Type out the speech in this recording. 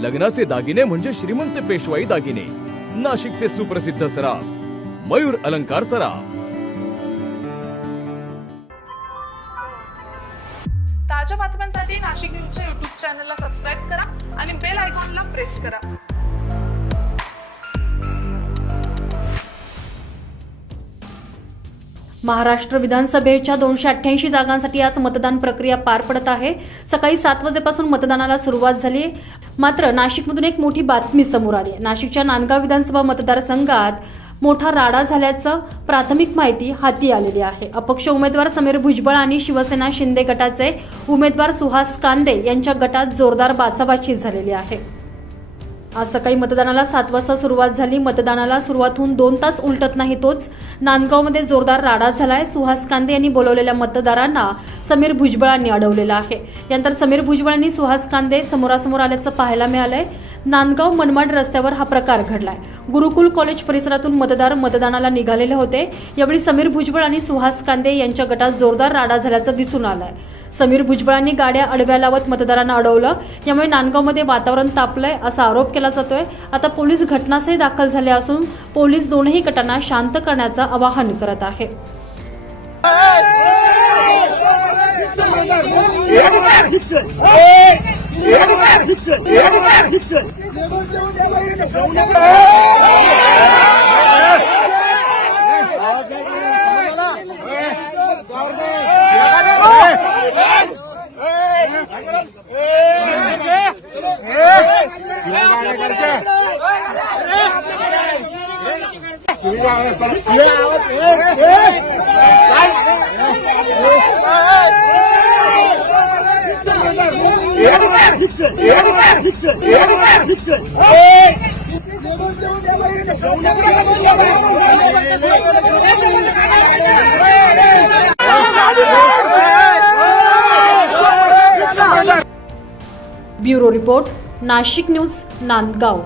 लग्नाचे दागिने म्हणजे श्रीमंत पेशवाई दागिने. नाशिकचे सुप्रसिद्ध सराफ मयूर अलंकार सराफ. ताज्या बातम्यांसाठी नाशिक न्यूजच्या युट्यूब चॅनलला सबस्क्राईब करा आणि बेल आयकॉनला प्रेस करा. महाराष्ट्र विधानसभेच्या दोनशे अठ्ठ्याऐंशी जागांसाठी आज मतदान प्रक्रिया पार पडत आहे. सकाळी सात वाजेपासून मतदानाला सुरुवात झाली मात्र नाशिकमधून एक मोठी बातमी समोर आली आहे. नाशिकच्या नांदगाव विधानसभा मतदारसंघात मोठा राडा झाल्याचं प्राथमिक माहिती हाती आलेली आहे अपक्ष उमेदवार समीर भुजबळ आणि शिवसेना शिंदे गटाचे उमेदवार सुहास कांदे यांच्या गटात जोरदार बाचाबाची झालेली आहे आज सकाळी मतदानाला सात वाजता सुरुवात झाली. मतदानाला सुरुवात होऊन दोन तास उलटत नाही तोच. नांदगावमध्ये जोरदार राडा झालाय. सुहास कांदे यांनी बोलवलेल्या मतदारांना समीर भुजबळांनी अडवलेला आहे. यानंतर समीर भुजबळांनी सुहास कांदे समोरासमोर आल्याचं पाहायला मिळालंय. नांदगाव मनमाड रस्त्यावर हा प्रकार घडलाय. गुरुकुल कॉलेज परिसरातून मतदार मतदानाला निघालेले होते. यावेळी समीर भुजबळ आणि सुहास कांदे यांच्या गटात जोरदार राडा झाल्याचं दिसून आलंय. समीर भुजबळांनी गाड्या अडव्या लावत मतदारांना अडवलं यामुळे नांदगावमध्ये वातावरण तापलंय असा आरोप केला जातोय आता पोलीस घटनास्थळी दाखल झाले असून पोलीस दोनही गटांना शांत करण्याचं आवाहन करत आहे Hicks bureau report Nashik news Nandgaon.